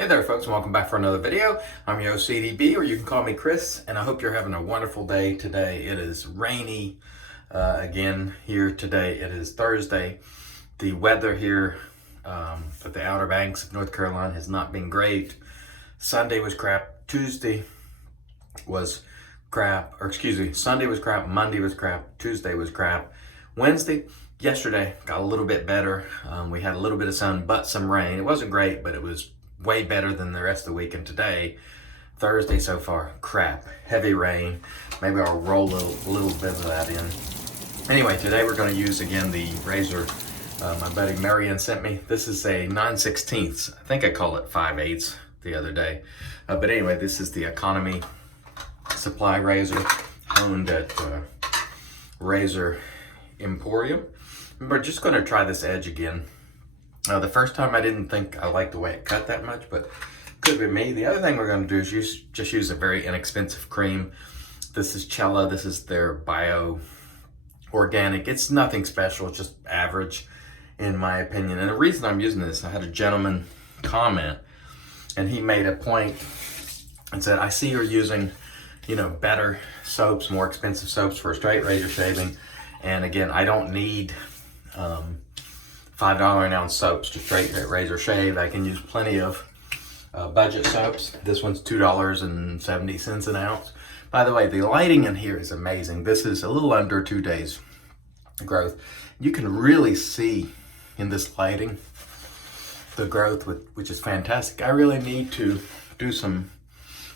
Hey there folks, and welcome back for another video. I'm your CDB, or you can call me Chris, and I hope you're having a wonderful day today. It is rainy again here today. It is Thursday. The weather here at the Outer Banks of North Carolina has not been great. Sunday was crap. Tuesday was crap, or excuse me, Sunday was crap, Monday was crap, Tuesday was crap. Wednesday, yesterday, got a little bit better. We had a little bit of sun, but some rain. It wasn't great, but it was way better than the rest of the week. And today, Thursday so far, crap, heavy rain. Maybe I'll roll a little bit of that in. Anyway, today we're going to use again the razor my buddy Marion sent me. This is a 9/16. I think I called it 5/8 the other day. But anyway, this is the economy supply razor, honed at Razor Emporium. We're just going to try this edge again. The first time I didn't think I liked the way it cut that much, but could be me. The other thing we're going to do is just use a very inexpensive cream. This is Cella. This is their bio organic. It's nothing special. It's just average in my opinion. And the reason I'm using this, I had a gentleman comment and he made a point and said, I see you're using, better soaps, more expensive soaps for straight razor shaving. And again, I don't need $5 an ounce soaps to straight razor shave. I can use plenty of budget soaps. This one's $2.70 an ounce. By the way, the lighting in here is amazing. This is a little under 2 days growth. You can really see in this lighting the growth, which is fantastic. I really need to do some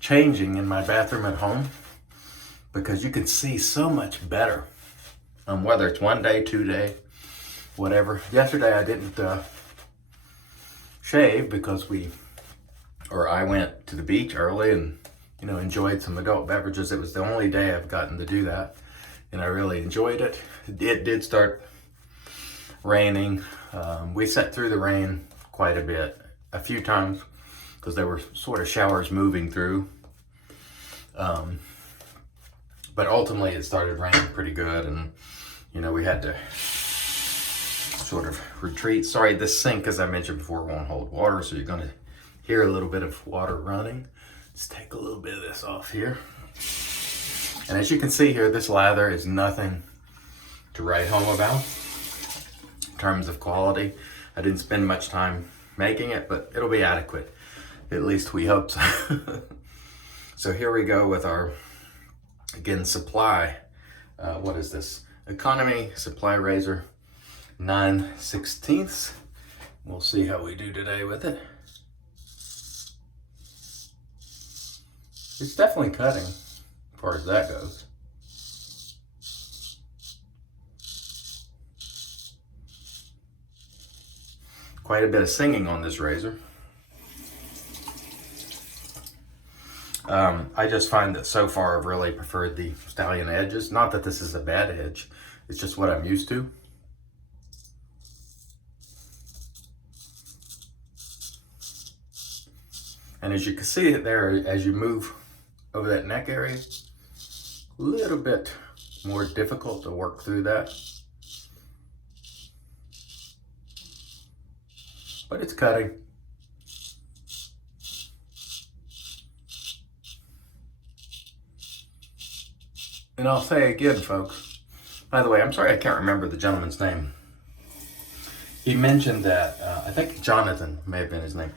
changing in my bathroom at home because you can see so much better, whether it's 1 day, 2 day, whatever. Yesterday I didn't shave because I went to the beach early and enjoyed some adult beverages. It was the only day I've gotten to do that, and I really enjoyed it. It did start raining. We sat through the rain quite a few times because there were sort of showers moving through. But ultimately it started raining pretty good, and we had to sort of retreat. Sorry, this sink, as I mentioned before, won't hold water, so you're going to hear a little bit of water running. Let's take a little bit of this off here. And as you can see here, this lather is nothing to write home about in terms of quality. I didn't spend much time making it, but it'll be adequate. At least we hope so. So here we go with our, again, supply. What is this? Economy supply razor 9/16. We'll see how we do today with it. It's definitely cutting as far as that goes. Quite a bit of singing on this razor. I just find that so far I've really preferred the stallion edges. Not that this is a bad edge, it's just what I'm used to. And as you can see it there, as you move over that neck area, a little bit more difficult to work through that. But it's cutting. And I'll say again, folks, by the way, I'm sorry I can't remember the gentleman's name. He mentioned that, I think Jonathan may have been his name.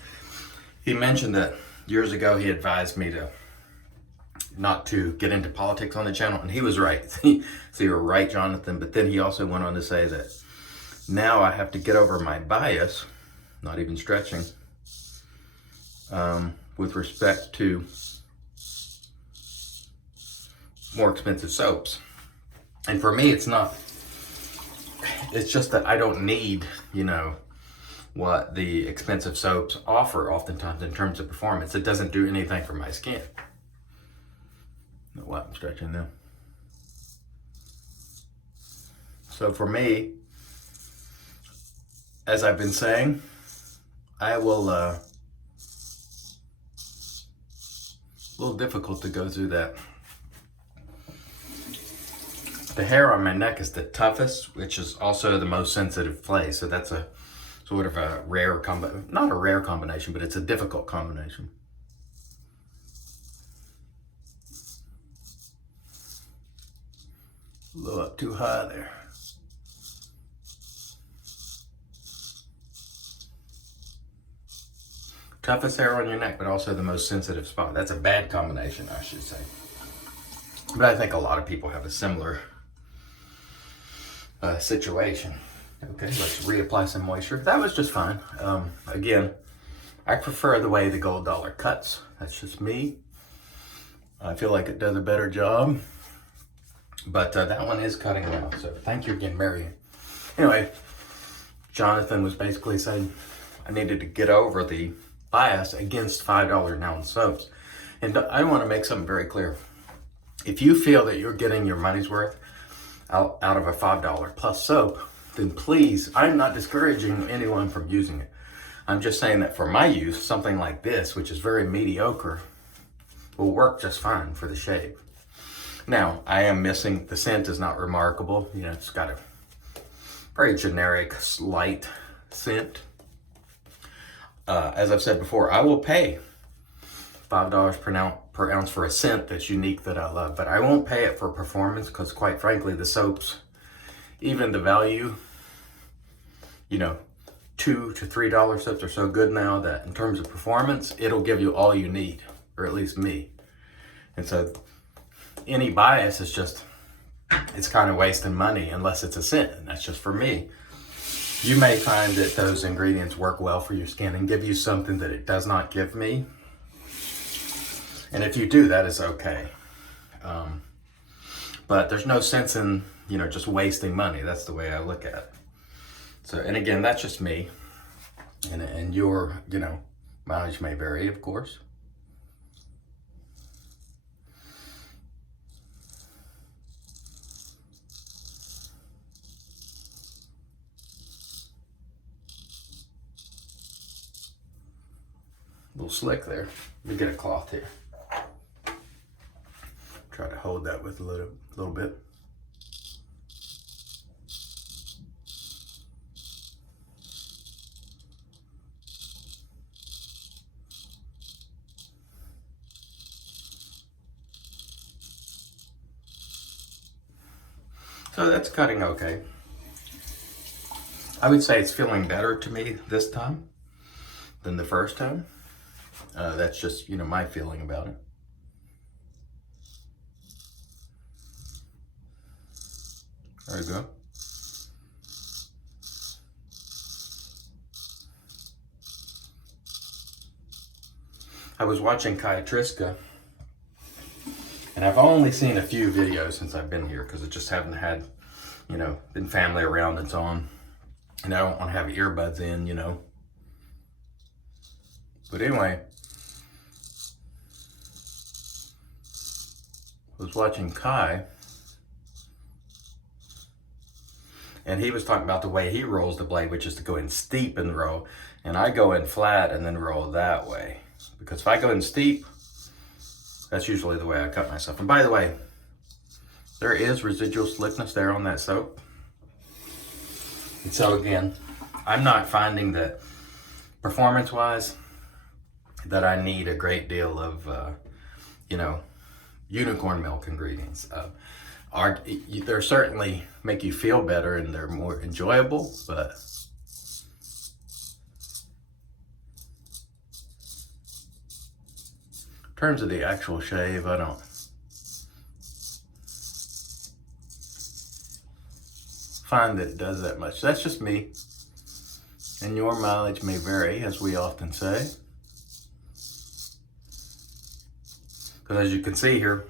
He mentioned that years ago he advised me not to get into politics on the channel, and he was right. So you were right, Jonathan, but then he also went on to say that now I have to get over my bias, not even stretching, with respect to more expensive soaps. And for me, it's just that I don't need, what the expensive soaps offer oftentimes in terms of performance. It doesn't do anything for my skin. What I'm stretching now. So for me, as I've been saying, I will, a little difficult to go through that. The hair on my neck is the toughest, which is also the most sensitive place. So that's a sort of a rare not a rare combination, but it's a difficult combination. A little up too high there. Toughest hair on your neck, but also the most sensitive spot. That's a bad combination, I should say. But I think a lot of people have a similar situation. Okay, let's reapply some moisture. That was just fine. Again, I prefer the way the gold dollar cuts. That's just me. I feel like it does a better job. But that one is cutting well. So thank you again, Marion. Anyway, Jonathan was basically saying I needed to get over the bias against $5 an ounce soaps. And I want to make something very clear. If you feel that you're getting your money's worth out of a $5 plus soap, then please, I'm not discouraging anyone from using it. I'm just saying that for my use, something like this, which is very mediocre, will work just fine for the shave. Now, I am missing, the scent is not remarkable. You know, it's got a very generic, light scent. As I've said before, I will pay $5 per ounce for a scent that's unique that I love, but I won't pay it for performance because, quite frankly, the soaps, even the value, you know, $2 to $3 soaps are so good now that in terms of performance, it'll give you all you need, or at least me. And so any bias is just, it's kind of wasting money unless it's a scent, and that's just for me. You may find that those ingredients work well for your skin and give you something that it does not give me. And if you do, that is okay. But there's no sense in, you know, just wasting money. That's the way I look at it. So, and again, that's just me. And your, you know, mileage may vary, of course. A little slick there. Let me get a cloth here. Try to hold that with a little bit. So that's cutting okay. I would say it's feeling better to me this time than the first time. That's just, you know, my feeling about it. There you go. I was watching Kai Triska, and I've only seen a few videos since I've been here because I just haven't had, you know, been family around and so on. And I don't want to have earbuds in, you know. But anyway, I was watching Kai, and he was talking about the way he rolls the blade, which is to go in steep and roll. And I go in flat and then roll that way. Because if I go in steep, that's usually the way I cut myself. And by the way, there is residual slickness there on that soap. And so again, I'm not finding that performance-wise that I need a great deal of, you know, unicorn milk ingredients. They're certainly make you feel better and they're more enjoyable, but in terms of the actual shave, I don't find that it does that much. That's just me. And your mileage may vary, as we often say. Because as you can see here,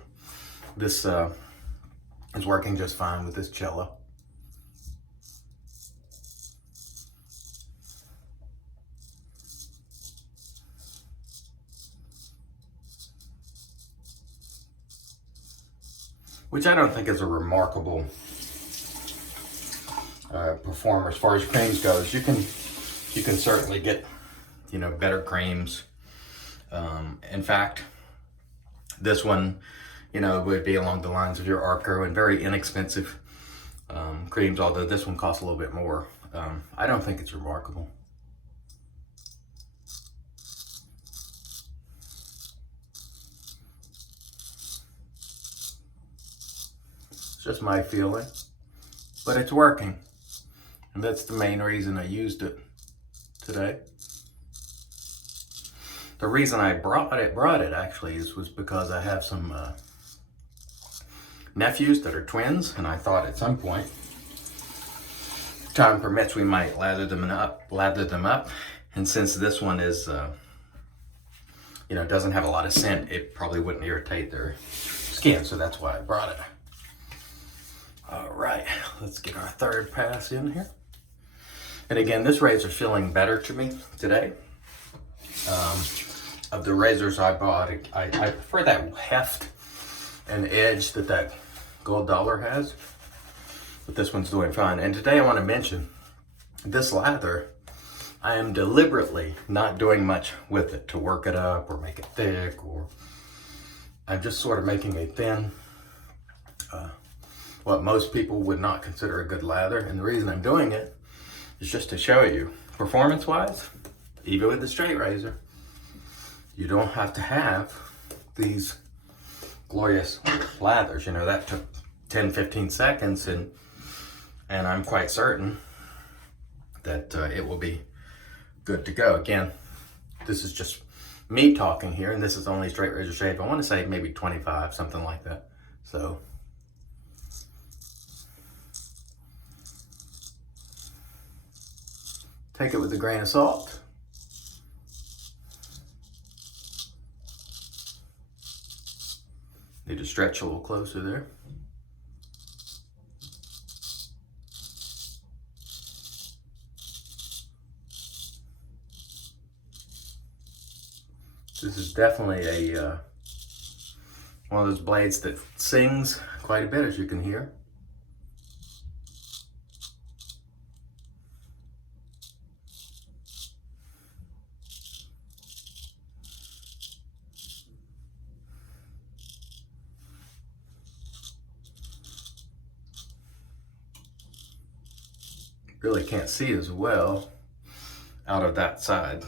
this is working just fine with this Cella. Which I don't think is a remarkable performer as far as creams goes. You can certainly get, you know, better creams. In fact, this one, you know, would be along the lines of your Arco and very inexpensive creams, although this one costs a little bit more. I don't think it's remarkable. just my feeling, but it's working. And that's the main reason I used it today. The reason I brought it actually was because I have some nephews that are twins, and I thought at some point, if time permits, we might lather them up. And since this one is, doesn't have a lot of scent, it probably wouldn't irritate their skin, so that's why I brought it. All right, let's get our third pass in here. And again, this razor's feeling better to me today. Of the razors I bought, I prefer that heft and edge that gold dollar has, but this one's doing fine. And today I want to mention this lather, I am deliberately not doing much with it to work it up or make it thick, or I'm just sort of making a thin, what most people would not consider a good lather. And the reason I'm doing it is just to show you, performance-wise, even with the straight razor, you don't have to have these glorious lathers. That took 10, 15 seconds, and I'm quite certain that it will be good to go. Again, this is just me talking here, and this is only straight razor shave. I want to say maybe 25, something like that. So take it with a grain of salt. Need to stretch a little closer there. This is definitely a one of those blades that sings quite a bit, as you can hear. Really can't see as well out of that side,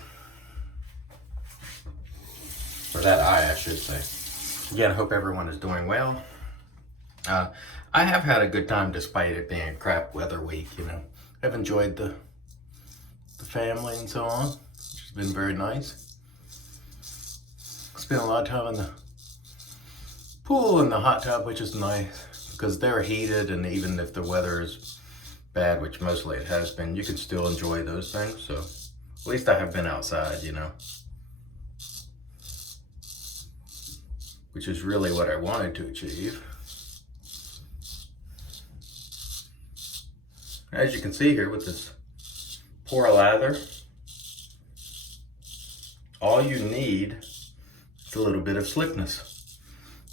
or that eye, I should say. Again, I hope everyone is doing well. I have had a good time despite it being a crap weather week. I've enjoyed the family and so on, which has been very nice. Spent a lot of time in the pool and the hot tub, which is nice because they're heated, and even if the weather is bad, which mostly it has been, you can still enjoy those things. So at least I have been outside, which is really what I wanted to achieve. As you can see here with this pour lather, all you need is a little bit of slickness.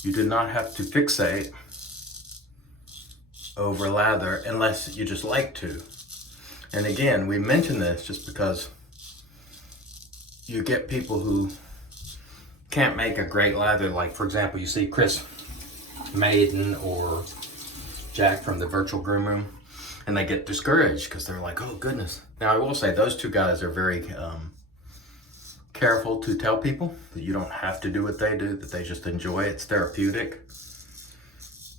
You do not have to fixate over lather unless you just like to. And again, we mention this just because you get people who can't make a great lather. Like, for example, you see Chris Maiden or Jack from the Virtual Groom Room, and they get discouraged because they're like, oh goodness. Now I will say those two guys are very careful to tell people that you don't have to do what they do, that they just enjoy it. It's therapeutic.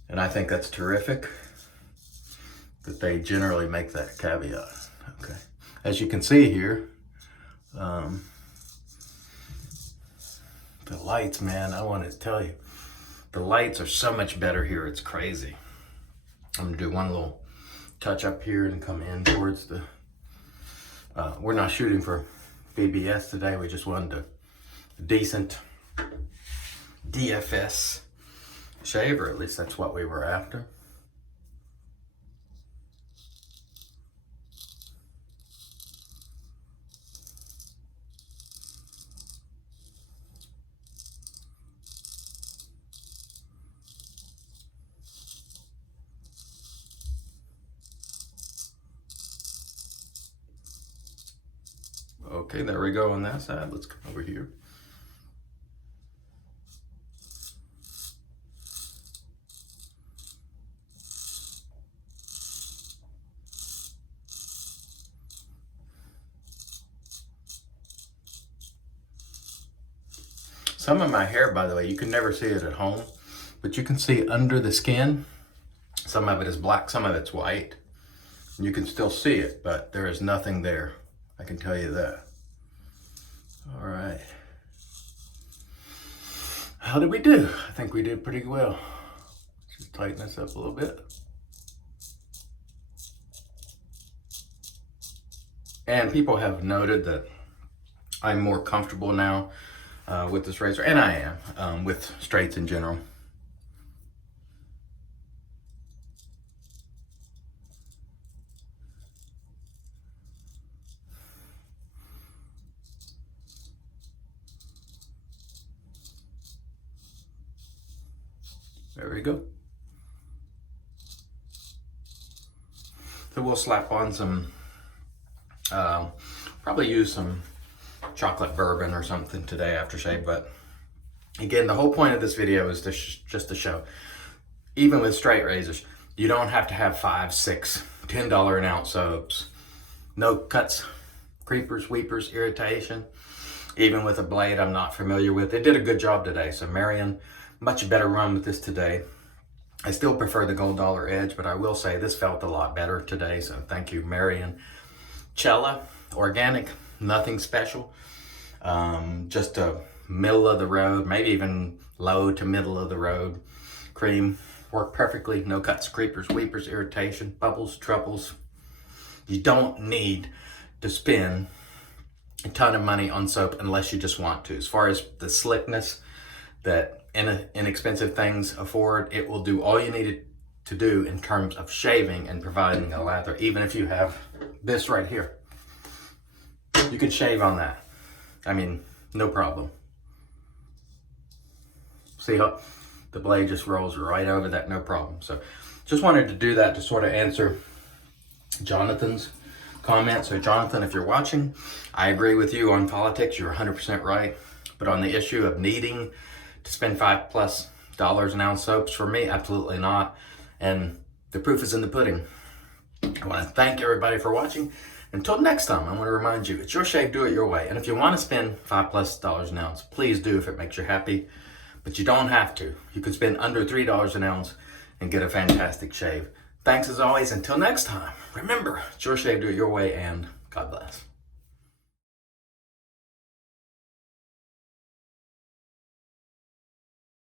And I think that's terrific that they generally make that caveat. Okay. As you can see here, the lights, man, I want to tell you, the lights are so much better here. It's crazy. I'm gonna do one little touch up here and come in towards the, we're not shooting for BBS today. We just wanted a decent DFS shave, or at least that's what we were after. Okay, there we go on that side. Let's come over here. Some of my hair, by the way, you can never see it at home, but you can see under the skin Some of it is black, some of it's white. You can still see it, but there is nothing there. I can tell you that. All right. How did we do? I think we did pretty well. Let's just tighten this up a little bit. And people have noted that I'm more comfortable now with this razor, and I am with straights in general. There we go. So we'll slap on some, probably use some chocolate bourbon or something today aftershave. But again, the whole point of this video is just to show, even with straight razors, you don't have to have $5, $6, $10 an ounce soaps. No cuts, creepers, weepers, irritation. Even with a blade I'm not familiar with. They did a good job today. So Marion, much better run with this today. I still prefer the gold dollar edge, but I will say this felt a lot better today. So thank you, Marion. Cella, organic, nothing special. Just a middle of the road, maybe even low to middle of the road. Cream worked perfectly. No cuts, creepers, weepers, irritation, bubbles, troubles. You don't need to spend a ton of money on soap unless you just want to. As far as the slickness that inexpensive things afford, it will do all you need it to do in terms of shaving and providing a lather. Even if you have this right here, you can shave on that. I mean, no problem. See how the blade just rolls right over that, no problem. So just wanted to do that to sort of answer Jonathan's comment. So Jonathan, if you're watching, I agree with you on politics. You're 100% right. But on the issue of needing to spend $5+ an ounce soaps, for me, absolutely not. And the proof is in the pudding. I want to thank everybody for watching. Until next time, I want to remind you, it's your shave, do it your way. And if you want to spend $5+ an ounce, please do if it makes you happy. But you don't have to. You could spend under $3 an ounce and get a fantastic shave. Thanks as always. Until next time, remember, it's your shave, do it your way, and God bless.